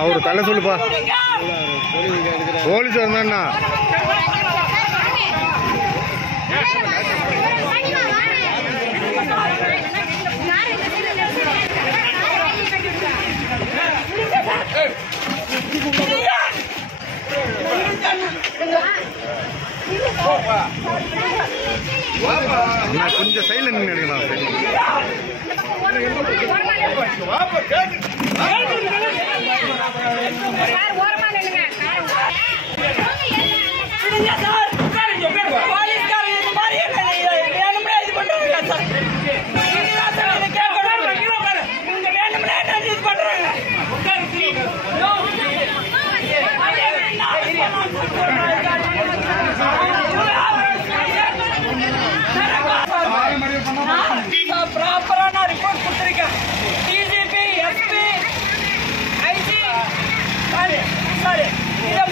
அவரு தலை சொல்லுப்பா போலீஸ் வந்தா கொஞ்சம் சைலண்ட் நினைக்கலாம்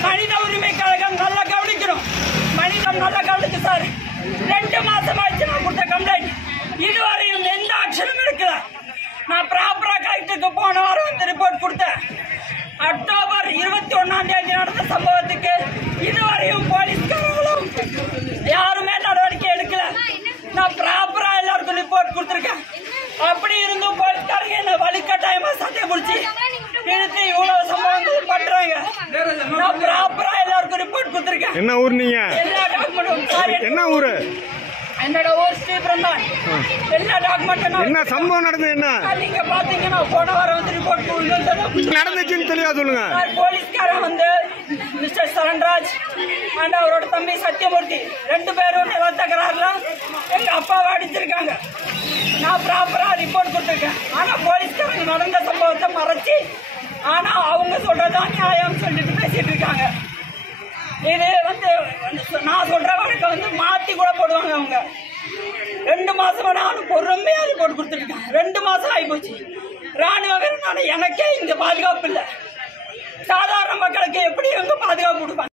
மனித உரிமை கழகம் நல்லா கவனிக்கிறோம். மனிதம் நல்லா கவனிச்சு சார். 2 மாசம் ஆச்சு நான் கொடுத்த கம்ப்ளைண்ட். இதுவரையும் எந்த ஆக்ஷனும் எடுக்கல. நான் ப்ராப்பரா கலெக்டருக்கு போன வாரம் வந்து ரிப்போர்ட் கொடுத்தேன். அக்டோபர் 21ஆம் தேதி நடந்த சம்பவத்துக்கு இதுவரையும் போலீஸ்காரங்களும் யாருமே நடவடிக்கை எடுக்கல. நான் ப்ராப்பரா எல்லாருக்கும் ரிப்போர்ட் கொடுத்திருக்கேன். அப்படி இருந்தும் போலீஸ்காரங்க என்ன வழிகட்டாயமா சண்டை பிடிச்சி இழுத்து இவ்வளவு சம்பவங்கள் பண்றாங்க. நான் ப்ராப்பரா எல்லாருக்கும் ரிப்போர்ட் கொடுத்திருக்கேன். என்ன ஊர் நீங்க? எல்லா டாக்குமெண்ட் என்ன ஊரு? என்னோட ஊர் ஸ்ரீபுரம் தான். எல்லா டாக்குமெண்ட் என்ன சம்பவம் நடந்தது? என்ன நீங்க பாத்தீங்கன்னா போன வாரம் வந்து ரிப்போர்ட் நடந்துச்சுன்னு தெளிவா சொல்லுங்க. போலீஸ்காரன் வந்து மிஸ்டர் சரண்ராஜ் அண்ட் அவரோட தம்பி சத்யமூர்த்தி 2 பேரும் நில தகராறுல எங்க அப்பாவை அடிச்சிருக்காங்க. நான் ப்ராப்பரா ரிப்போர்ட் கொடுத்திருக்கேன். ஆனா போலீஸ்காரங்க நடந்த சம்பவத்தை மறைச்சு ஆனா அவங்க சொல்றதா நியாயம் சொல்லிட்டு பேசிட்டு இருக்காங்க. இது வந்து நான் சொல்ற வழக்கம் வந்து மாத்தி கூட போடுவாங்க. அவங்க 2 மாசமா நானும் பொறுமையா ரிப்போர்ட் கொடுத்துருக்கேன். 2 மாசம் ஆகி போச்சு. ராணுவ வீரனான எனக்கே இங்க பாதுகாப்பு இல்லை. சாதாரண மக்களுக்கு எப்படி எங்க பாதுகாப்பு கொடுப்பாங்க?